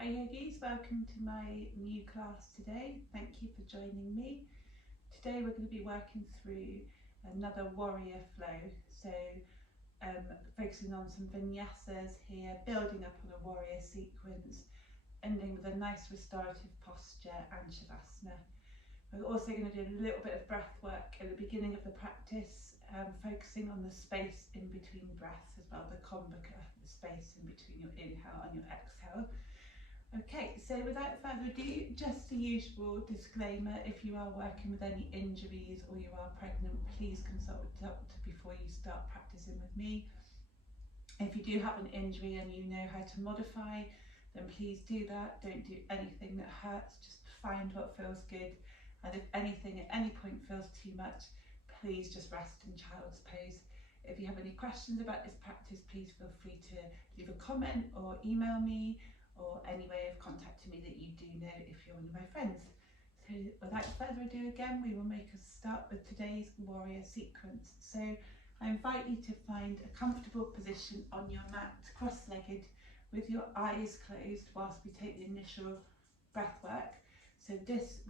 Hi yogis, welcome to my new class today. Thank you for joining me. Today we're going to be working through another warrior flow. So focusing on some vinyasas here, building up on a warrior sequence, ending with a nice restorative posture and shavasana. We're also going to do a little bit of breath work at the beginning of the practice, focusing on the space in between breaths as well, the kumbhaka, the space in between your inhale and your exhale. Okay, so without further ado, just the usual disclaimer: if you are working with any injuries or you are pregnant, please consult with a doctor before you start practicing with me. If you do have an injury and you know how to modify, then please do that. Don't do anything that hurts, just find what feels good. And if anything at any point feels too much, please just rest in child's pose. If you have any questions about this practice, please feel free to leave a comment or email me, or any way of contacting me that you do know if you're one of my friends. So without further ado, again, we will make a start with today's warrior sequence. So I invite you to find a comfortable position on your mat, cross-legged, with your eyes closed whilst we take the initial breath work. So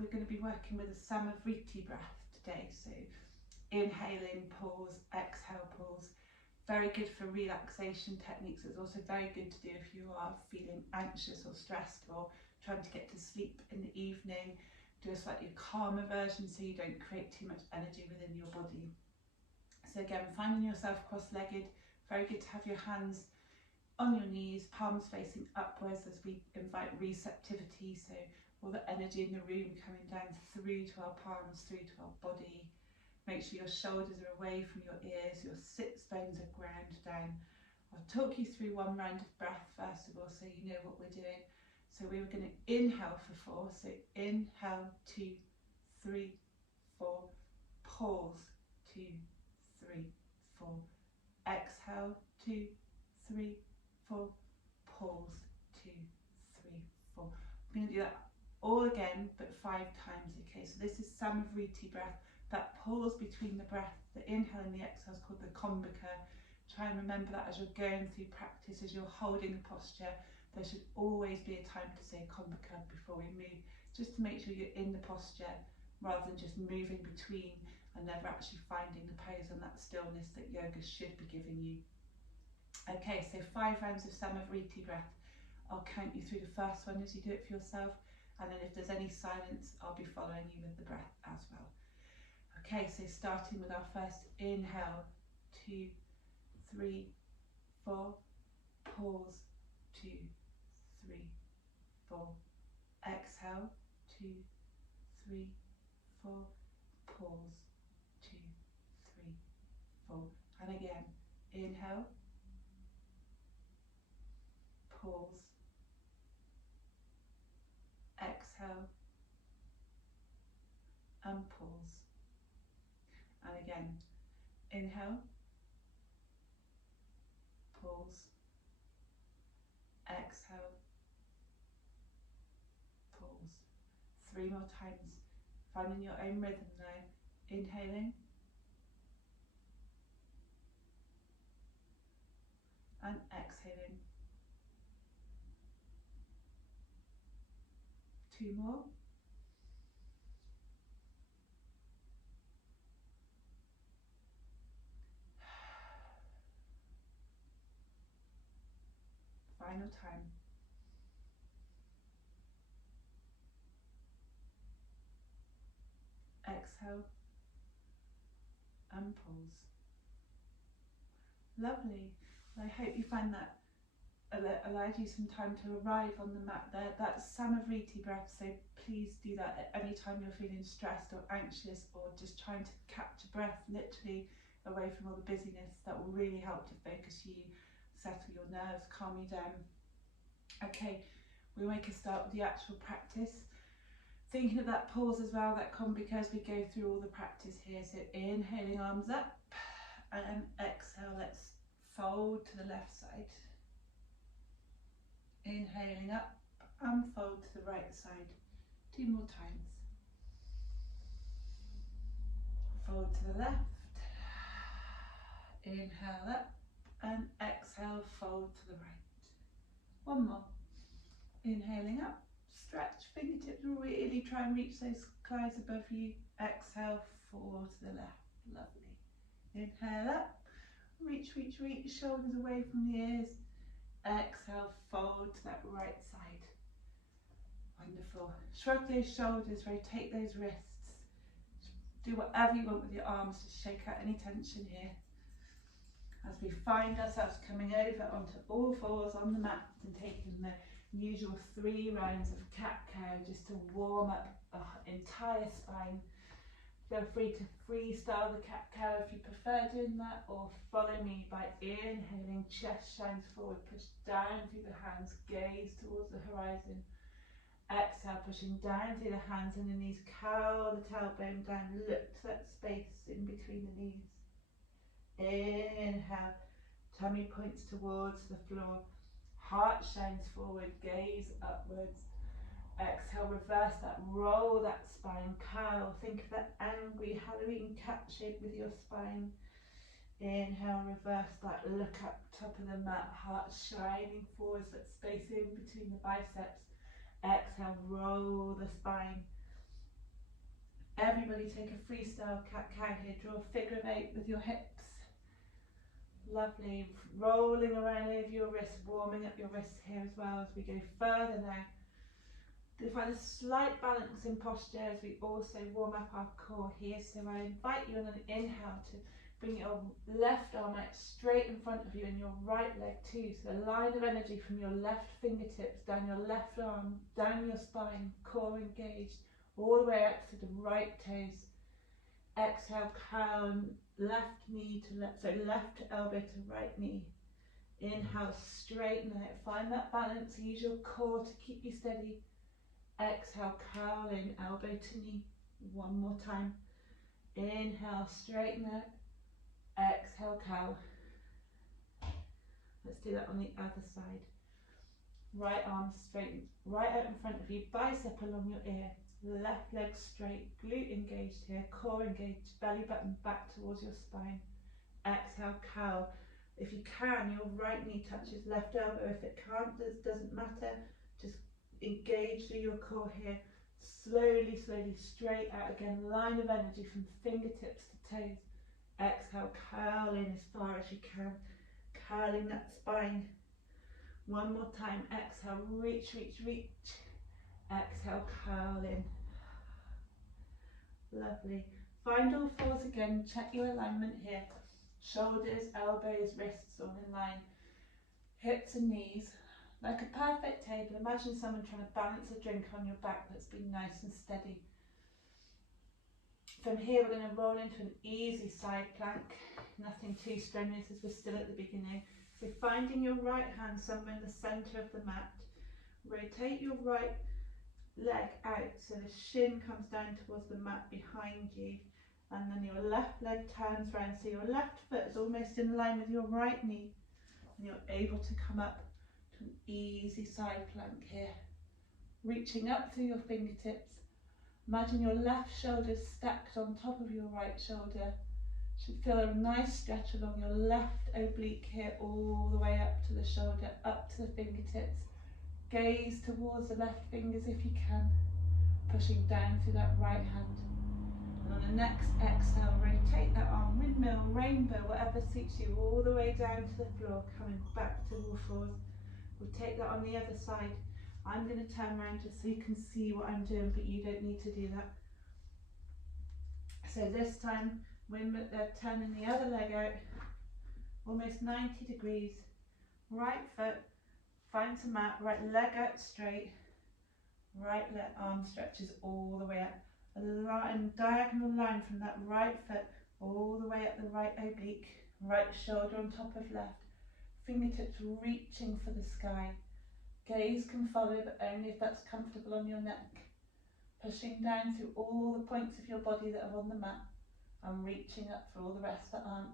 we're going to be working with a samavriti breath today. So inhaling, pause, exhale, pause. Very good for relaxation techniques. It's also very good to do if you are feeling anxious or stressed or trying to get to sleep in the evening. Do a slightly calmer version so you don't create too much energy within your body. So again, finding yourself cross-legged, very good to have your hands on your knees, palms facing upwards as we invite receptivity, so all the energy in the room coming down through to our palms, through to our body. Make sure your shoulders are away from your ears, your sits bones are ground down. I'll talk you through one round of breath first of all so you know what we're doing. So we were going to inhale for 4, so inhale 2, 3, 4, pause 2, 3, 4, exhale 2, 3, 4, pause 2, 3, 4. I'm going to do that all again but 5 times. Okay, so this is samavriti breath. That pause between the breath, the inhale and the exhale, is called the kumbhaka. Try and remember that as you're going through practice, as you're holding a posture, there should always be a time to say kumbhaka before we move, just to make sure you're in the posture rather than just moving between and never actually finding the pose and that stillness that yoga should be giving you. Okay, so 5 rounds of samavriti breath. I'll count you through the first one as you do it for yourself, and then if there's any silence, I'll be following you with the breath as well. Okay, so starting with our first inhale, 2, 3, 4, pause, 2, 3, 4, exhale, 2, 3, 4, pause, 2, 3, 4, and again, inhale, pause, exhale, and pause. And again, inhale, pause, exhale, pause. 3 more times, finding your own rhythm now. Inhaling and exhaling. 2 more. Final time. Exhale and pause. Lovely. I hope you find that allowed you some time to arrive on the mat there. That's samavriti breath, so please do that at any time you're feeling stressed or anxious or just trying to capture breath literally away from all the busyness. That will really help to focus you, settle your nerves, calm you down. Okay, we make a start with the actual practice. Thinking of that pause as well, that kumbhaka as we go through all the practice here. So inhaling, arms up, and exhale, let's fold to the left side. Inhaling up and fold to the right side. 2 more times. Fold to the left. Inhale up and exhale, fold to the right. 1 more. Inhaling up, stretch, fingertips, really try and reach those thighs above you. Exhale, forward to the left, lovely. Inhale up, reach, reach, reach, shoulders away from the ears. Exhale, fold to that right side. Wonderful. Shrug those shoulders, rotate those wrists. Do whatever you want with your arms, just shake out any tension here. As we find ourselves coming over onto all fours on the mat and taking the usual 3 rounds of cat-cow just to warm up the entire spine. Feel free to freestyle the cat-cow if you prefer doing that, or follow me by inhaling, chest shines forward, push down through the hands, gaze towards the horizon. Exhale, pushing down through the hands and the knees, curl the tailbone down, look to that space in between the knees. Inhale, tummy points towards the floor, heart shines forward, gaze upwards. Exhale, reverse that, roll that spine, curl, think of that angry Halloween cat shape with your spine. Inhale, reverse that, look up top of the mat, heart shining forwards, that space in between the biceps. Exhale, roll the spine. Everybody take a freestyle cat-cow here, draw a figure of 8 with your hips. Lovely, rolling around over your wrists, warming up your wrists here as well as we go further now. Find a slight balance in posture as we also warm up our core here. So I invite you on an inhale to bring your left arm out straight in front of you and your right leg too. So a line of energy from your left fingertips down your left arm, down your spine, core engaged, all the way out to the right toes. Exhale, curl left knee to left, so left elbow to right knee. Inhale, straighten out, find that balance, use your core to keep you steady. Exhale, curl in, elbow to knee. One more time. Inhale, straighten out. Exhale, curl. Let's do that on the other side. Right arm straight, right out in front of you, bicep along your ear. Left leg straight, glute engaged here, core engaged, belly button back towards your spine. Exhale, curl. If you can, your right knee touches left elbow. If it can't, it doesn't matter. Just engage through your core here. Slowly, slowly, straight out again. Line of energy from fingertips to toes. Exhale, curl in as far as you can. Curling that spine. One more time. Exhale, reach, reach, reach. Exhale, curl in. Lovely. Find all fours again. Check your alignment here. Shoulders, elbows, wrists all in line. Hips and knees. Like a perfect table, imagine someone trying to balance a drink on your back that's been nice and steady. From here we're going to roll into an easy side plank, nothing too strenuous as we're still at the beginning. So finding your right hand somewhere in the centre of the mat, rotate your right leg out so the shin comes down towards the mat behind you, and then your left leg turns round so your left foot is almost in line with your right knee, and you're able to come up to an easy side plank here. Reaching up through your fingertips, imagine your left shoulder stacked on top of your right shoulder. Should feel a nice stretch along your left oblique here, all the way up to the shoulder, up to the fingertips. Gaze towards the left fingers if you can, pushing down through that right hand. And on the next exhale, rotate that arm, windmill, rainbow, whatever suits you, all the way down to the floor, coming back to all fours. We'll take that on the other side. I'm going to turn around just so you can see what I'm doing, but you don't need to do that. So this time, windmill, turning the other leg out, almost 90 degrees. Right foot finds the mat, right leg out straight, right leg arm stretches all the way up. A line, diagonal line from that right foot all the way up the right oblique, right shoulder on top of left. Fingertips reaching for the sky. Gaze can follow, but only if that's comfortable on your neck. Pushing down through all the points of your body that are on the mat and reaching up for all the rest that aren't.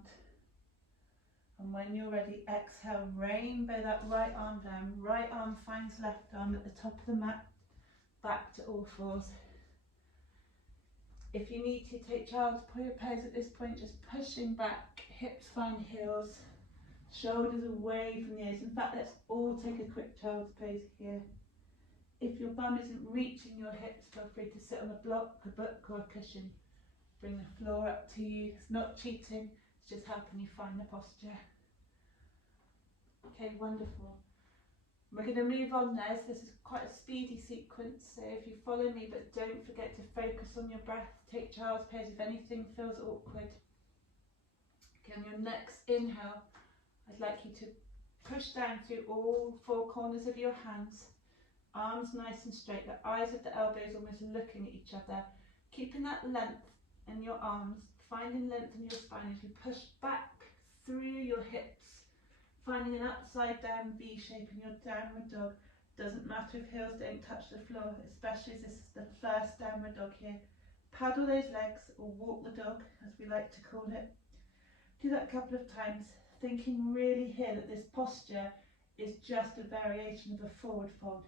And when you're ready, exhale, rainbow that right arm down. Right arm finds left arm at the top of the mat. Back to all fours. If you need to take child's pose at this point, just pushing back, hips find heels. Shoulders away from the ears. In fact, let's all take a quick child's pose here. If your bum isn't reaching your hips, feel free to sit on a block, a book or a cushion. Bring the floor up to you. It's not cheating, it's just helping you find the posture. Okay, wonderful. We're going to move on now, so this is quite a speedy sequence, so if you follow me, but don't forget to focus on your breath. Take child's pose if anything feels awkward. Okay, on your next inhale, I'd like you to push down through all four corners of your hands. Arms nice and straight, the eyes of the elbows almost looking at each other. Keeping that length in your arms, finding length in your spine as you push back through your hips. Finding an upside down V shape in your downward dog. Doesn't matter if heels don't touch the floor, especially as this is the first downward dog here. Paddle those legs or walk the dog, as we like to call it. Do that a couple of times, thinking really here that this posture is just a variation of a forward fold.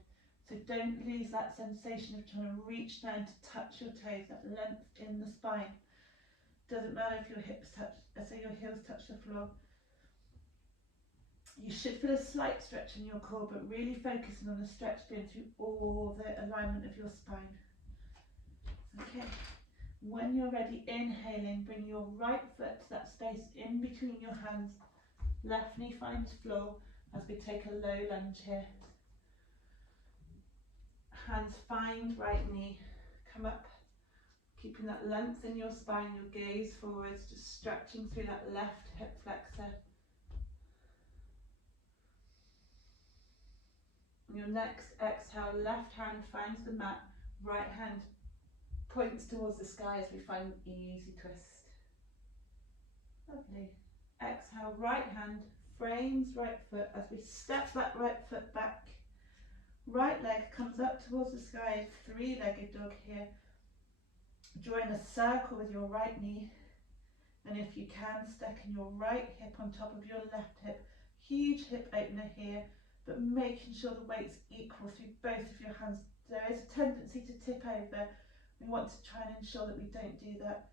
So don't lose that sensation of trying to reach down to touch your toes, that length in the spine. Doesn't matter if your hips touch, so your heels touch the floor. You should feel a slight stretch in your core, but really focusing on the stretch going through all the alignment of your spine. Okay, when you're ready, inhaling, bring your right foot to that space in between your hands. Left knee finds floor as we take a low lunge here. Hands find right knee, come up, keeping that length in your spine, your gaze forwards, just stretching through that left hip flexor. On your next exhale, left hand finds the mat, right hand points towards the sky as we find an easy twist. Lovely. Exhale, right hand frames right foot as we step that right foot back. Right leg comes up towards the sky, three-legged dog here. Drawing a circle with your right knee, and if you can, stacking your right hip on top of your left hip. Huge hip opener here, but making sure the weight's equal through both of your hands. There is a tendency to tip over. We want to try and ensure that we don't do that.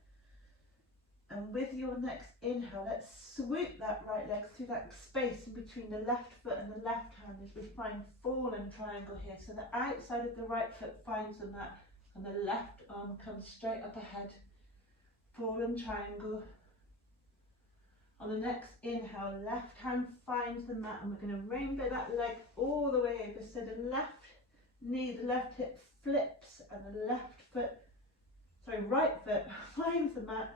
And with your next inhale, let's swoop that right leg through that space in between the left foot and the left hand as we find fallen triangle here. So the outside of the right foot finds the mat and the left arm comes straight up ahead. Fallen triangle. On the next inhale, left hand finds the mat and we're going to rainbow that leg all the way over. So the left knee, the left hip flips and the right foot finds the mat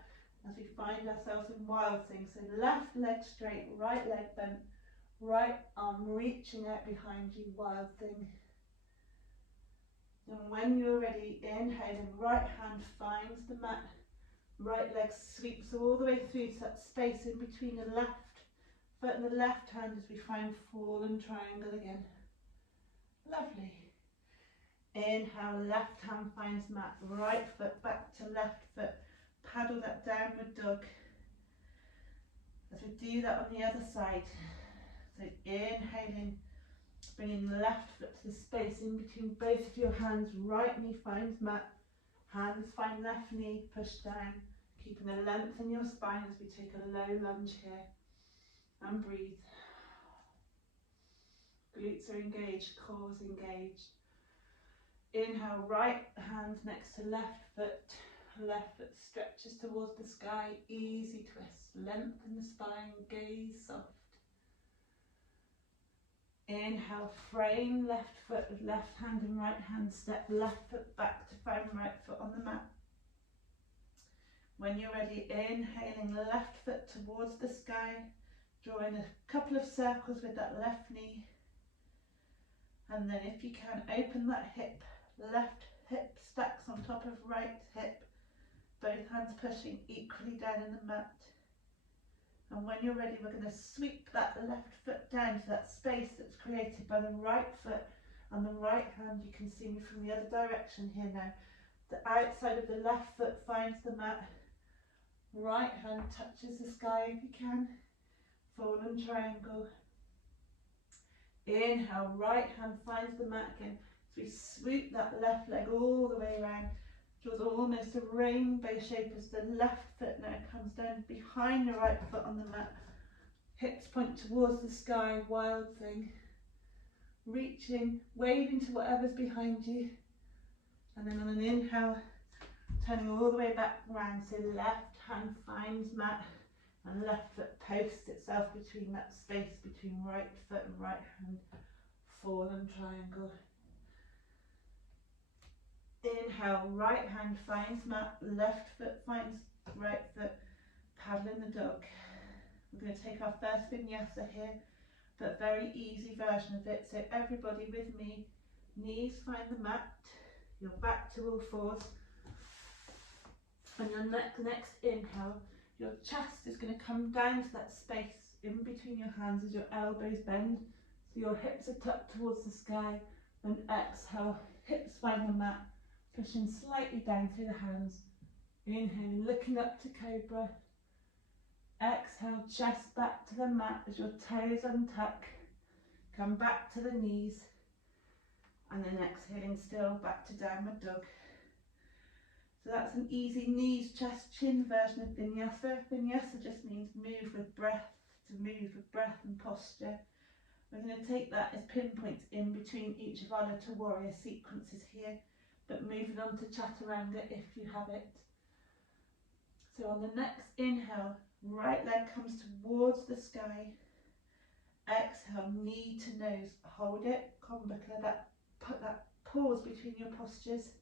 as we find ourselves in wild thing. So left leg straight, right leg bent, right arm reaching out behind you, wild thing. And when you're ready, inhaling, right hand finds the mat, right leg sweeps all the way through to that space in between the left foot and the left hand as we find fallen triangle again. Lovely. Inhale, left hand finds mat, right foot back to left foot. Paddle that downward dog as we do that on the other side. So inhaling, bringing the left foot to the space in between both of your hands. Right knee finds mat, hands find left knee, push down, keeping a length in your spine as we take a low lunge here. And breathe. Glutes are engaged, core's engaged. Inhale, right hand next to left foot. Left foot stretches towards the sky, easy twist, lengthen the spine, gaze soft. Inhale, frame left foot with left hand and right hand, step left foot back to find right foot on the mat. When you're ready, inhaling left foot towards the sky, drawing a couple of circles with that left knee. And then if you can, open that hip, left hip stacks on top of right hip. Both hands pushing equally down in the mat. And when you're ready, we're going to sweep that left foot down to that space that's created by the right foot and the right hand. You can see me from the other direction here now. The outside of the left foot finds the mat. Right hand touches the sky if you can. Fallen triangle. Inhale, right hand finds the mat again. So we swoop that left leg all the way around. Draws almost a rainbow shape as the left foot now comes down behind the right foot on the mat. Hips point towards the sky, wild thing. reaching, waving to whatever's behind you. And then on an inhale, turning all the way back around, so left hand finds mat and left foot posts itself between that space between right foot and right hand, fallen triangle. Inhale, right hand finds mat, left foot finds right foot, paddling the dog. We're going to take our first vinyasa here, but very easy version of it. So everybody with me, knees find the mat, you're back to all fours. On your next inhale, your chest is going to come down to that space in between your hands as your elbows bend. So your hips are tucked towards the sky. And exhale, hips find the mat, pushing slightly down through the hands. Inhaling, looking up to cobra. Exhale, chest back to the mat as your toes untuck. Come back to the knees. And then exhaling still, back to downward dog. So that's an easy knees, chest, chin version of Vinyasa. Vinyasa just means move with breath, to move with breath and posture. We're going to take that as pinpoints in between each of our little warrior sequences here, but moving on to chaturanga if you have it. So on the next inhale, right leg comes towards the sky. Exhale, knee to nose, hold it, kumbhaka, put that pause between your postures.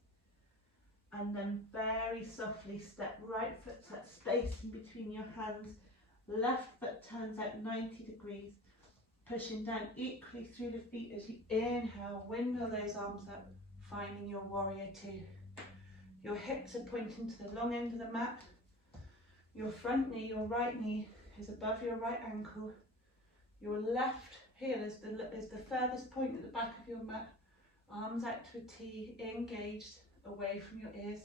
And then very softly step right foot to that space in between your hands. Left foot turns out 90 degrees, pushing down equally through the feet as you inhale, windmill those arms up, finding your warrior two. Your hips are pointing to the long end of the mat. Your front knee, your right knee, is above your right ankle. Your left heel is the furthest point at the back of your mat. Arms out to a T, engaged, away from your ears.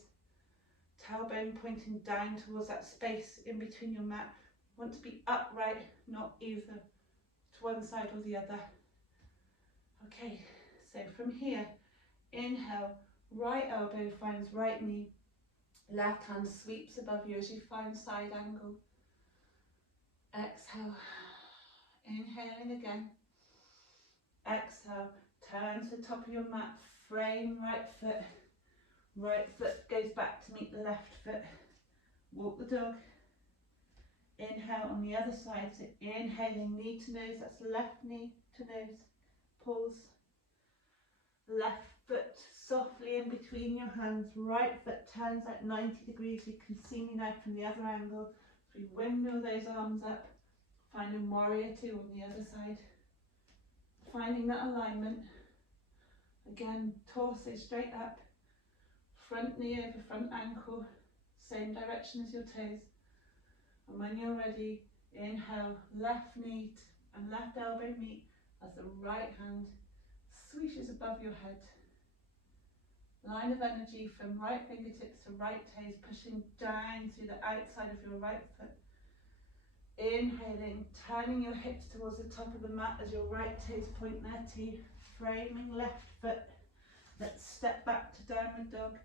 Tailbone pointing down towards that space in between your mat. Want to be upright, not either to one side or the other. Okay, so from here, inhale, right elbow finds right knee. Left hand sweeps above you as you find side angle. Exhale, inhaling again. Exhale, turn to the top of your mat, frame right foot. Right foot goes back to meet the left foot. Walk the dog. Inhale on the other side, so inhaling knee to nose, that's left knee to nose. Pause. Left foot softly in between your hands. Right foot turns at 90 degrees. You can see me now from the other angle. So we windmill those arms up. Finding warrior two on the other side. Finding that alignment. Again, torso straight up. Front knee over front ankle, same direction as your toes. And when you're ready, inhale, left knee and left elbow meet as the right hand swishes above your head. Line of energy from right fingertips to right toes, pushing down through the outside of your right foot. Inhaling, turning your hips towards the top of the mat as your right toes point there too, framing left foot. Let's step back to downward dog.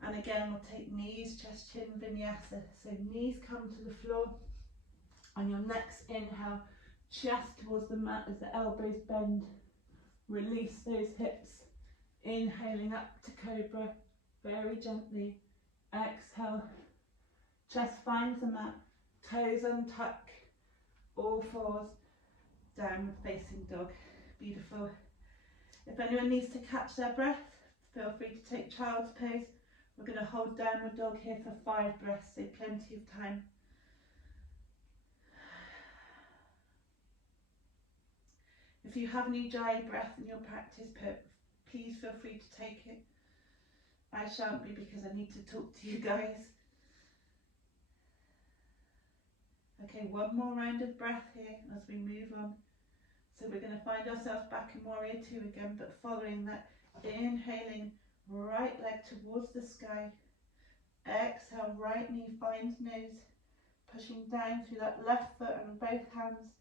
And again, we'll take knees, chest, chin, vinyasa. So knees come to the floor. On your next inhale, chest towards the mat as the elbows bend. Release those hips. Inhaling up to cobra, very gently. Exhale, chest finds the mat, toes untuck, all fours, downward facing dog. Beautiful. If anyone needs to catch their breath, feel free to take child's pose. We're going to hold downward dog here for 5 breaths, so plenty of time. If you have any dry breath in your practice, please feel free to take it. I shan't be because I need to talk to you guys. Okay, one more round of breath here as we move on. So we're going to find ourselves back in warrior two again, but following that, inhaling, right leg towards the sky. Exhale, right knee finds nose, pushing down through that left foot and both hands.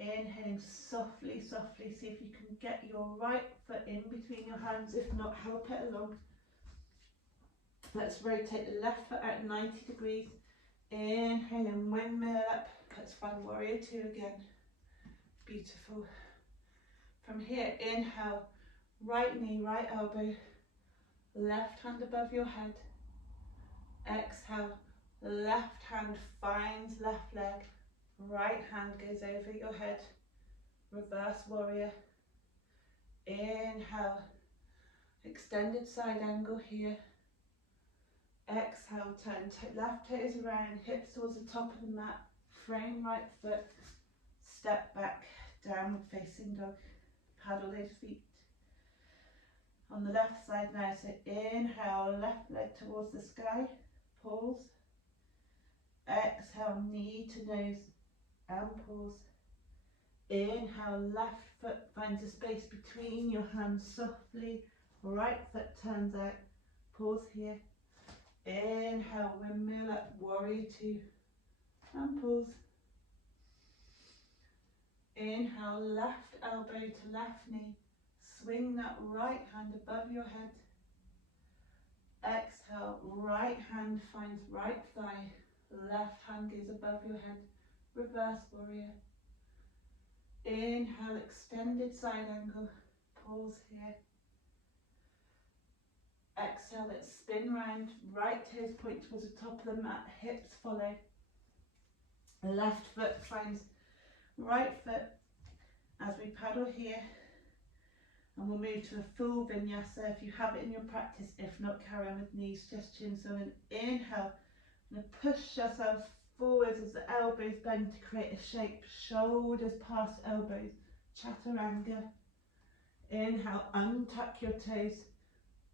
Inhaling softly, softly. See if you can get your right foot in between your hands. If not, help it along. Let's rotate the left foot out 90 degrees. Inhaling, windmill up. Let's find warrior two again. Beautiful. From here, inhale, right knee, right elbow, left hand above your head. Exhale, left hand finds left leg, right hand goes over your head. Reverse warrior. Inhale, extended side angle here. Exhale, turn left toes around, hips towards the top of the mat, frame right foot, step back, downward facing dog. Paddle those feet. On the left side now, so inhale, left leg towards the sky, pause. Exhale, knee to nose and pause. Inhale, left foot finds a space between your hands softly, right foot turns out, pause here. Inhale, windmill up, warrior two, and pause. Inhale, left elbow to left knee, swing that right hand above your head. Exhale, right hand finds right thigh, left hand goes above your head, reverse warrior. Inhale, extended side angle, pause here. Exhale, let's spin round, right toes point towards the top of the mat, hips follow. Left foot finds right foot as we paddle here, and we'll move to a full vinyasa if you have it in your practice. If not, carry on with knees, just chin. So an inhale, and push ourselves forwards as the elbows bend to create a shape, shoulders past elbows, chaturanga. Inhale, untuck your toes,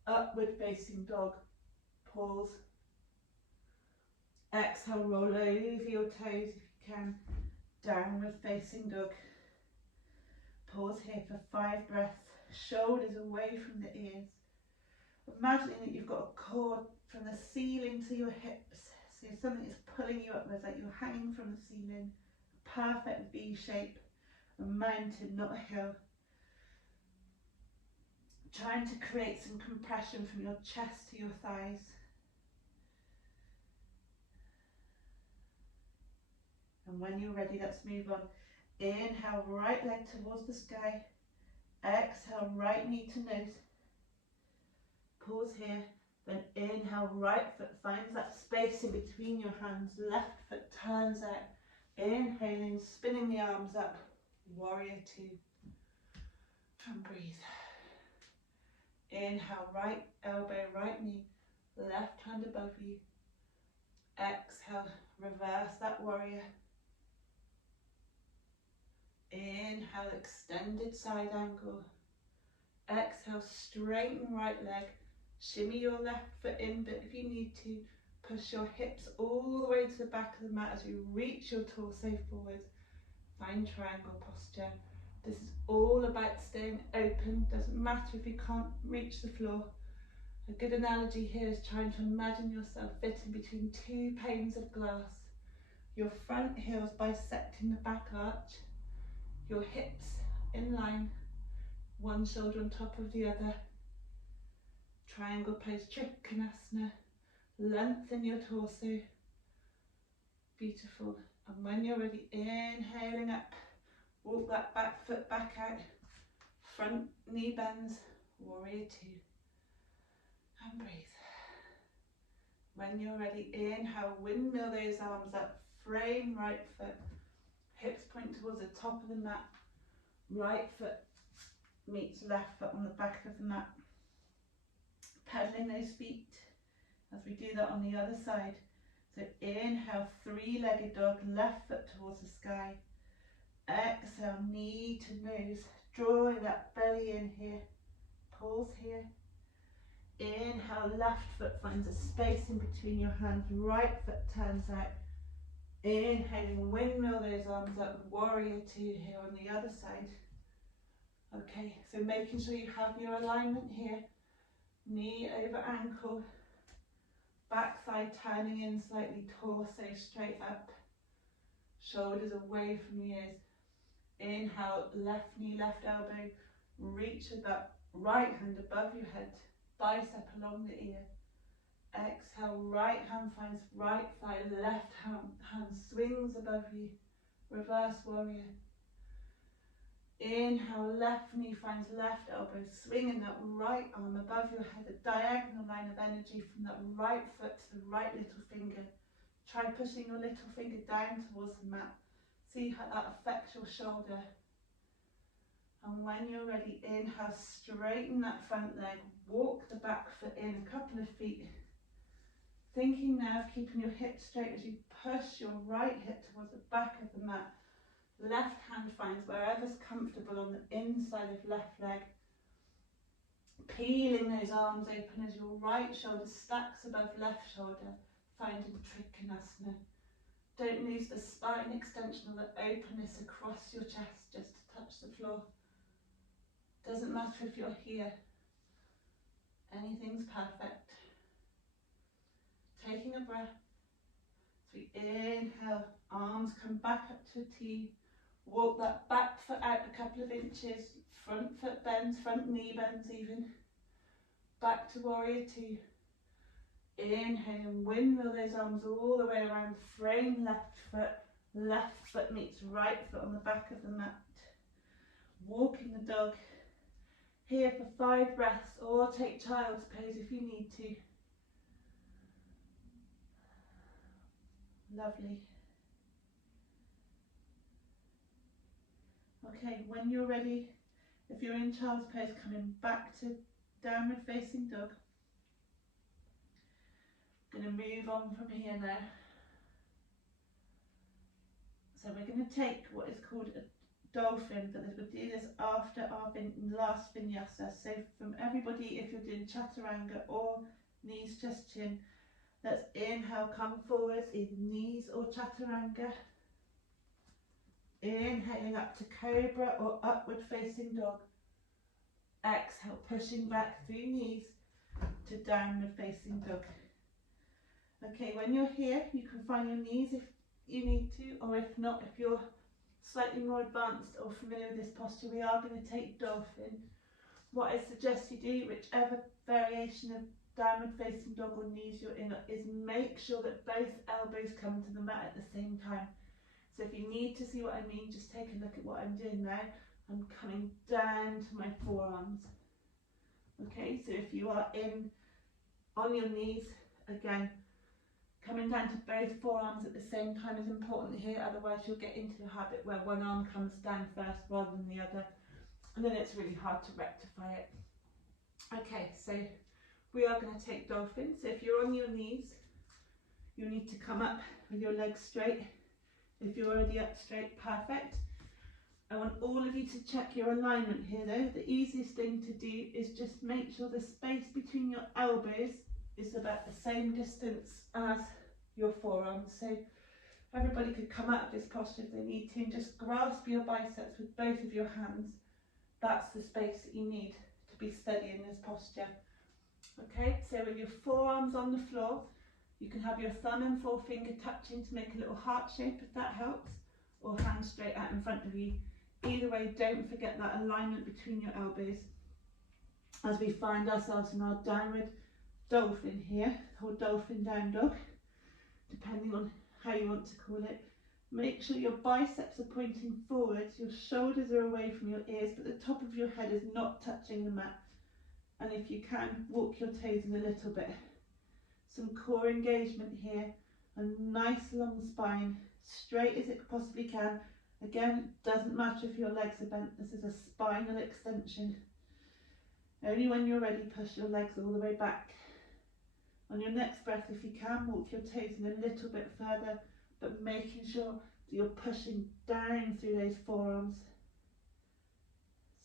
upward facing dog, pause. Exhale, roll over your toes if you can, downward facing dog. Pause here for 5 breaths, shoulders away from the ears. Imagining that you've got a cord from the ceiling to your hips, so something is pulling you upwards, like you're hanging from the ceiling. Perfect V shape, a mountain, not a hill. Trying to create some compression from your chest to your thighs. And when you're ready, let's move on. Inhale, right leg towards the sky. Exhale, right knee to nose. Pause here. Then inhale, right foot finds that space in between your hands. Left foot turns out. Inhaling, spinning the arms up. Warrior two. And breathe. Inhale, right elbow, right knee. Left hand above you. Exhale, reverse that warrior. Inhale, extended side angle. Exhale, straighten right leg. Shimmy your left foot in, but if you need to, push your hips all the way to the back of the mat as you reach your torso forward. Find triangle posture. This is all about staying open. Doesn't matter if you can't reach the floor. A good analogy here is trying to imagine yourself fitting between 2 panes of glass. Your front heels bisecting the back arch. Your hips in line, one shoulder on top of the other. Triangle pose, Trikonasana. Lengthen your torso. Beautiful. And when you're ready, inhaling up, walk that back foot back out. Front knee bends, warrior two. And breathe. When you're ready, inhale, windmill those arms up, frame right foot. Hips point towards the top of the mat. Right foot meets left foot on the back of the mat. Pedaling those feet as we do that on the other side. So inhale, 3-legged dog, left foot towards the sky. Exhale, knee to nose, drawing that belly in here. Pause here. Inhale, left foot finds a space in between your hands. Right foot turns out. Inhaling, windmill those arms up, warrior two here on the other side. Okay, so making sure you have your alignment here. Knee over ankle, backside turning in slightly, torso straight up, shoulders away from the ears. Inhale, left knee, left elbow, reach with that right hand above your head, bicep along the ear. Exhale, right hand finds right thigh, left hand, hand swings above you, reverse warrior. Inhale, left knee finds left elbow, swinging that right arm above your head, a diagonal line of energy from that right foot to the right little finger. Try pushing your little finger down towards the mat. See how that affects your shoulder. And when you're ready, inhale, straighten that front leg, walk the back foot in a couple of feet. Thinking now of keeping your hips straight as you push your right hip towards the back of the mat. Left hand finds wherever's comfortable on the inside of left leg. Peeling those arms open as your right shoulder stacks above left shoulder, finding Trikonasana. Don't lose the spine extension or the openness across your chest just to touch the floor. Doesn't matter if you're here. Anything's perfect. Taking a breath. So we inhale, arms come back up to a T. Walk that back foot out a couple of inches. Front foot bends, front knee bends even. Back to warrior two. Inhale, windmill those arms all the way around. Frame left foot meets right foot on the back of the mat. Walking the dog. Here for 5 breaths, or take child's pose if you need to. Lovely. Okay, when you're ready, if you're in child's pose, coming back to downward facing dog. I'm going to move on from here now. So we're going to take what is called a dolphin, but we'll do this after our last vinyasa. So from everybody, if you're doing chaturanga or knees, chest, chin, let's inhale, come forwards, either knees or chaturanga. Inhaling up to cobra or upward facing dog. Exhale, pushing back through knees to downward facing dog. Okay, when you're here, you can find your knees if you need to, or if not, if you're slightly more advanced or familiar with this posture, we are going to take dolphin. What I suggest you do, whichever variation of downward facing dog or knees you're in, is make sure that both elbows come to the mat at the same time. So if you need to see what I mean, just take a look at what I'm doing now. I'm coming down to my forearms. Okay, so if you are on your knees, again, coming down to both forearms at the same time is important here, otherwise you'll get into a habit where one arm comes down first rather than the other, and then it's really hard to rectify it. Okay, so we are going to take dolphin. So if you're on your knees, you need to come up with your legs straight. If you're already up straight, perfect. I want all of you to check your alignment here though. The easiest thing to do is just make sure the space between your elbows is about the same distance as your forearms. So everybody could come out of this posture if they need to and just grasp your biceps with both of your hands. That's the space that you need to be steady in this posture. Okay, so with your forearms on the floor, you can have your thumb and forefinger touching to make a little heart shape if that helps, or hands straight out in front of you. Either way, don't forget that alignment between your elbows as we find ourselves in our downward dolphin here, or dolphin down dog, depending on how you want to call it. Make sure your biceps are pointing forwards, your shoulders are away from your ears, but the top of your head is not touching the mat. And if you can, walk your toes in a little bit. Some core engagement here, a nice long spine, straight as it possibly can. Again, doesn't matter if your legs are bent, this is a spinal extension. Only when you're ready, push your legs all the way back. On your next breath, if you can, walk your toes in a little bit further, but making sure that you're pushing down through those forearms.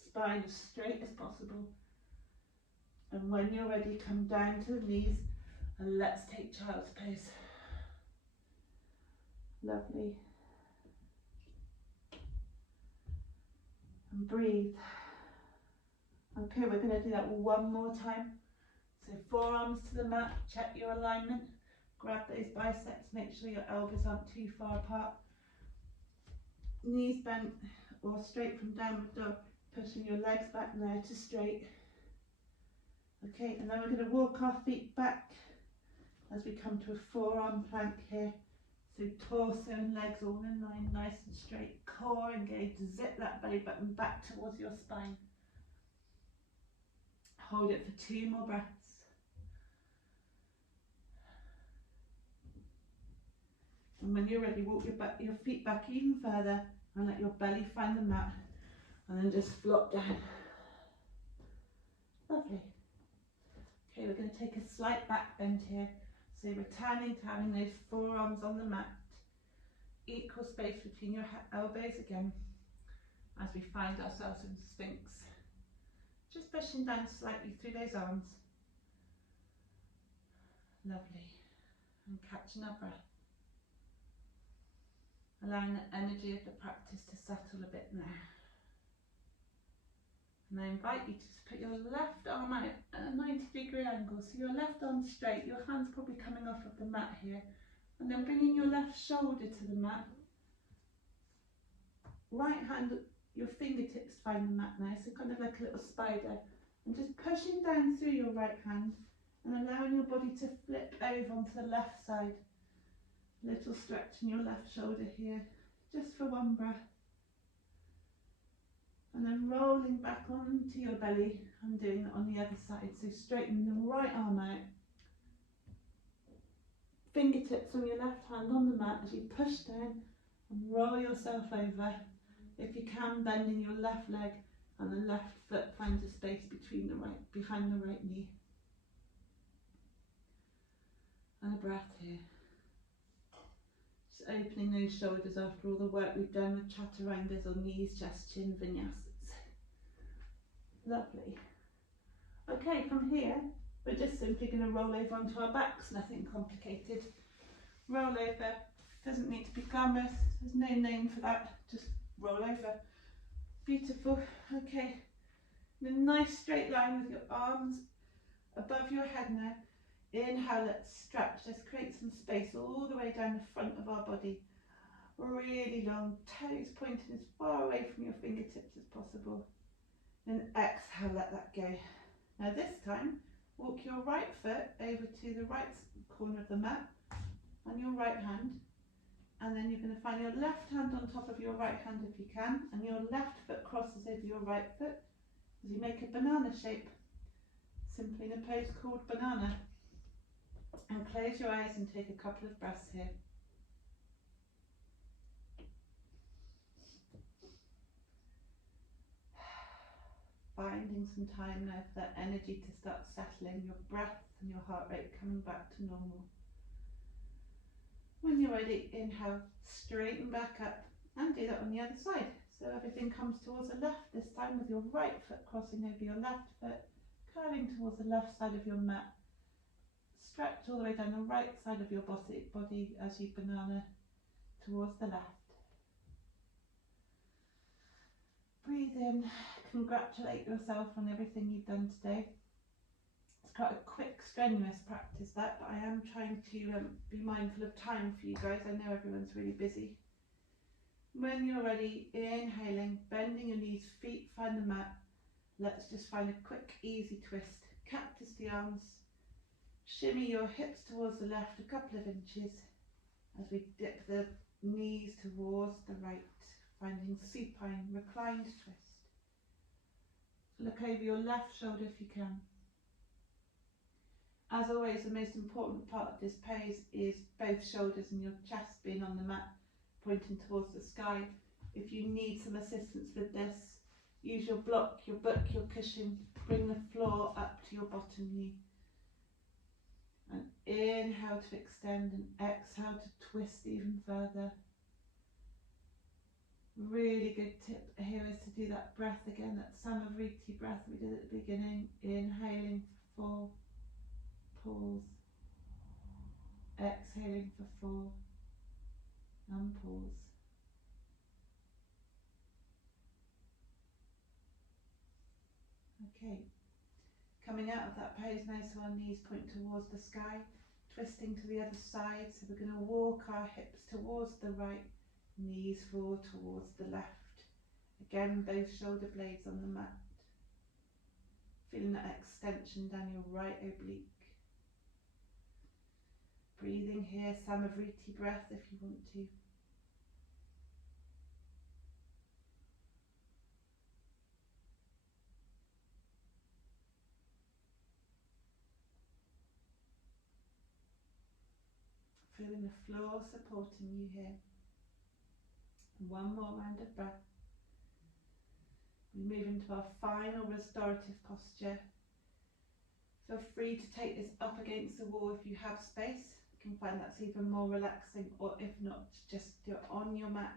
Spine as straight as possible. And when you're ready, come down to the knees and let's take child's pose. Lovely. And breathe. Okay, we're going to do that one more time. So forearms to the mat, check your alignment, grab those biceps, make sure your elbows aren't too far apart. Knees bent or straight from downward dog, pushing your legs back now to straight. Okay, and then we're going to walk our feet back as we come to a forearm plank here. So torso and legs all in line, nice and straight. Core engaged. Zip that belly button back towards your spine. Hold it for 2 more breaths. And when you're ready, walk your feet back even further and let your belly find the mat. And then just flop down. Lovely. Okay, we're going to take a slight back bend here. So returning to having those forearms on the mat. Equal space between your elbows again as we find ourselves in Sphinx. Just pushing down slightly through those arms. Lovely. And catching our breath. Allowing the energy of the practice to settle a bit now. And I invite you to just put your left arm out at a 90-degree angle. So your left arm straight, your hand's probably coming off of the mat here. And then bringing your left shoulder to the mat. Right hand, your fingertips find the mat now. So kind of like a little spider. And just pushing down through your right hand and allowing your body to flip over onto the left side. Little stretch in your left shoulder here, just for 1 breath. And then rolling back onto your belly and doing it on the other side. So straightening the right arm out. Fingertips on your left hand on the mat as you push down and roll yourself over. If you can, bending your left leg and the left foot finds a space behind the right knee. And a breath here. Just opening those shoulders after all the work we've done with chaturangas or knees, chest, chin, vinyasas. Lovely. Okay, from here, we're just simply going to roll over onto our backs, nothing complicated. Roll over, doesn't need to be glamorous, there's no name for that, just roll over. Beautiful. Okay, in a nice straight line with your arms above your head now. Inhale, let's stretch, let's create some space all the way down the front of our body. Really long, toes pointing as far away from your fingertips as possible. And exhale, let that go. Now this time, walk your right foot over to the right corner of the mat on your right hand. And then you're going to find your left hand on top of your right hand if you can. And your left foot crosses over your right foot as you make a banana shape. Simply in a pose called banana. And close your eyes and take a couple of breaths here. Finding some time now for that energy to start settling, your breath and your heart rate coming back to normal. When you're ready, inhale, straighten back up and do that on the other side. So everything comes towards the left this time with your right foot crossing over your left foot, curling towards the left side of your mat. Stretch all the way down the right side of your body as you banana towards the left. Breathe in, congratulate yourself on everything you've done today. It's quite a quick, strenuous practice that, but I am trying to be mindful of time for you guys. I know everyone's really busy. When you're ready, inhaling, bending your knees, feet find the mat. Let's just find a quick, easy twist. Cactus the arms. Shimmy your hips towards the left a couple of inches as we dip the knees towards the right, finding supine, reclined twist. Look over your left shoulder if you can. As always, the most important part of this pose is both shoulders and your chest being on the mat, pointing towards the sky. If you need some assistance with this, use your block, your book, your cushion, bring the floor up to your bottom knee. And inhale to extend and exhale to twist even further. Really good tip here is to do that breath again, that Samavriti breath we did at the beginning. Inhaling for 4, pause. Exhaling for 4, and pause. Okay. Coming out of that pose now, so our knees point towards the sky, twisting to the other side. So we're going to walk our hips towards the right, knees fall towards the left. Again, both shoulder blades on the mat. Feeling that extension down your right oblique. Breathing here, Samavriti breath if you want to. Feeling the floor supporting you here. One more round of breath. We move into our final restorative posture. Feel free to take this up against the wall if you have space. You can find that's even more relaxing, or if not, just do it on your mat,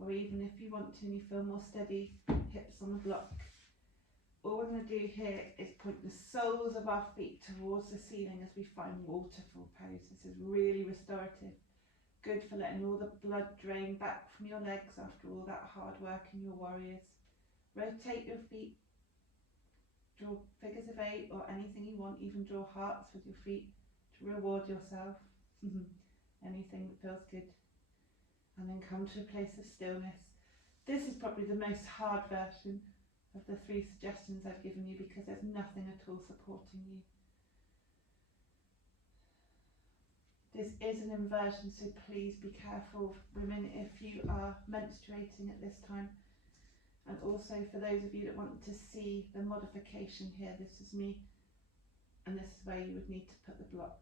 or even if you want to and you feel more steady, hips on the block. All we're going to do here is point the soles of our feet towards the ceiling as we find waterfall pose. This is really restorative. Good for letting all the blood drain back from your legs after all that hard work in your warriors. Rotate your feet. Draw figures of 8 or anything you want. Even draw hearts with your feet to reward yourself. Anything that feels good. And then come to a place of stillness. This is probably the most hard version of the 3 suggestions I've given you because there's nothing at all supporting you. This is an inversion, so please be careful, women, if you are menstruating at this time. And also for those of you that want to see the modification here, this is me, and this is where you would need to put the block.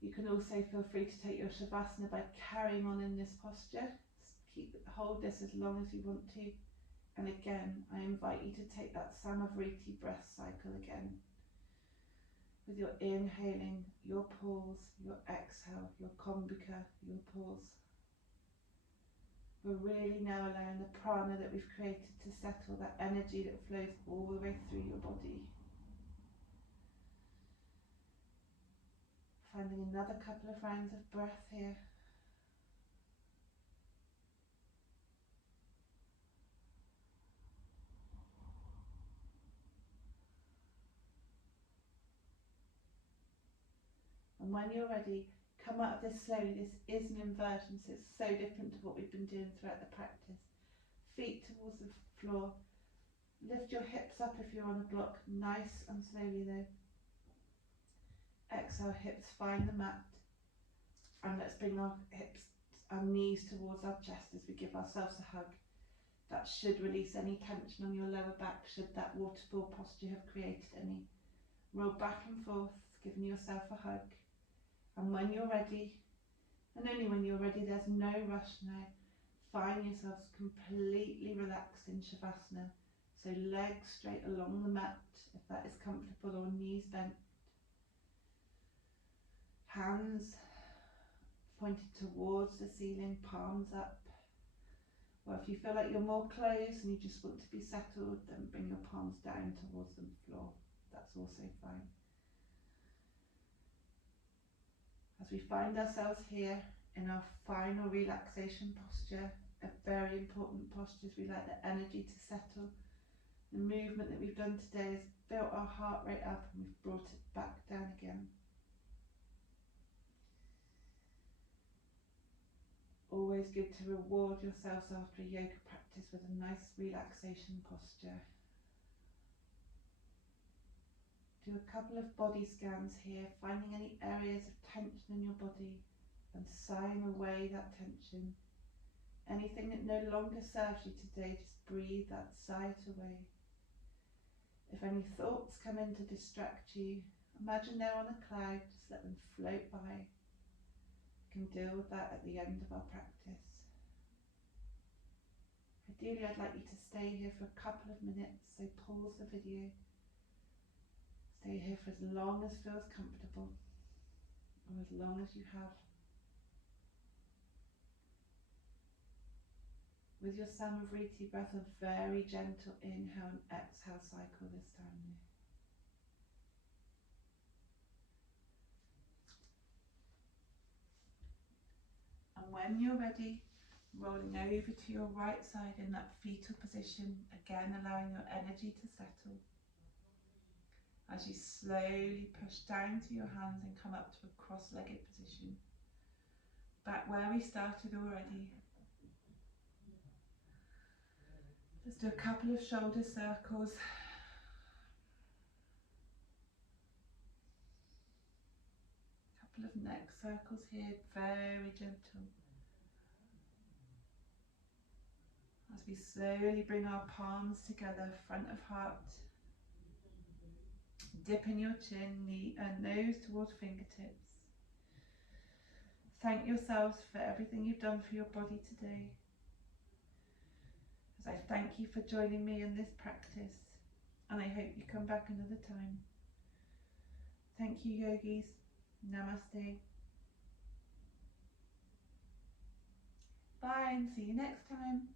You can also feel free to take your Shavasana by carrying on in this posture. Hold this as long as you want to. And again, I invite you to take that Samavriti breath cycle again. With your inhaling, your pause, your exhale, your Kumbhaka, your pause. We're really now allowing the prana that we've created to settle, that energy that flows all the way through your body. Finding another couple of rounds of breath here. And when you're ready, come out of this slowly. This is an inversion, so it's so different to what we've been doing throughout the practice. Feet towards the floor. Lift your hips up if you're on a block, nice and slowly though. Exhale, hips find the mat. And let's bring our hips, our knees towards our chest as we give ourselves a hug. That should release any tension on your lower back, should that waterfall posture have created any. Roll back and forth, giving yourself a hug. And when you're ready, and only when you're ready, there's no rush now, find yourselves completely relaxed in Shavasana. So legs straight along the mat, if that is comfortable, or knees bent. Hands pointed towards the ceiling, palms up. Or if you feel like you're more closed and you just want to be settled, then bring your palms down towards the floor. That's also fine. As we find ourselves here in our final relaxation posture, a very important posture as we like the energy to settle. The movement that we've done today has built our heart rate up and we've brought it back down again. Always good to reward yourselves after a yoga practice with a nice relaxation posture. Do a couple of body scans here, finding any areas of tension in your body and sighing away that tension. Anything that no longer serves you today, just breathe that, sigh it away. If any thoughts come in to distract you, imagine they're on a cloud, just let them float by. You can deal with that at the end of our practice. Ideally, I'd like you to stay here for a couple of minutes, so pause the video. Stay here for as long as feels comfortable, or as long as you have. With your Samavriti breath, a very gentle inhale and exhale cycle this time. And when you're ready, rolling over to your right side in that fetal position, again allowing your energy to settle. As you slowly push down to your hands and come up to a cross-legged position. Back where we started already. Just do a couple of shoulder circles. circles here, very gentle. As we slowly bring our palms together, front of heart, dipping your chin, nose towards fingertips. Thank yourselves for everything you've done for your body today. As I thank you for joining me in this practice, and I hope you come back another time. Thank you, yogis. Namaste. Bye, and see you next time.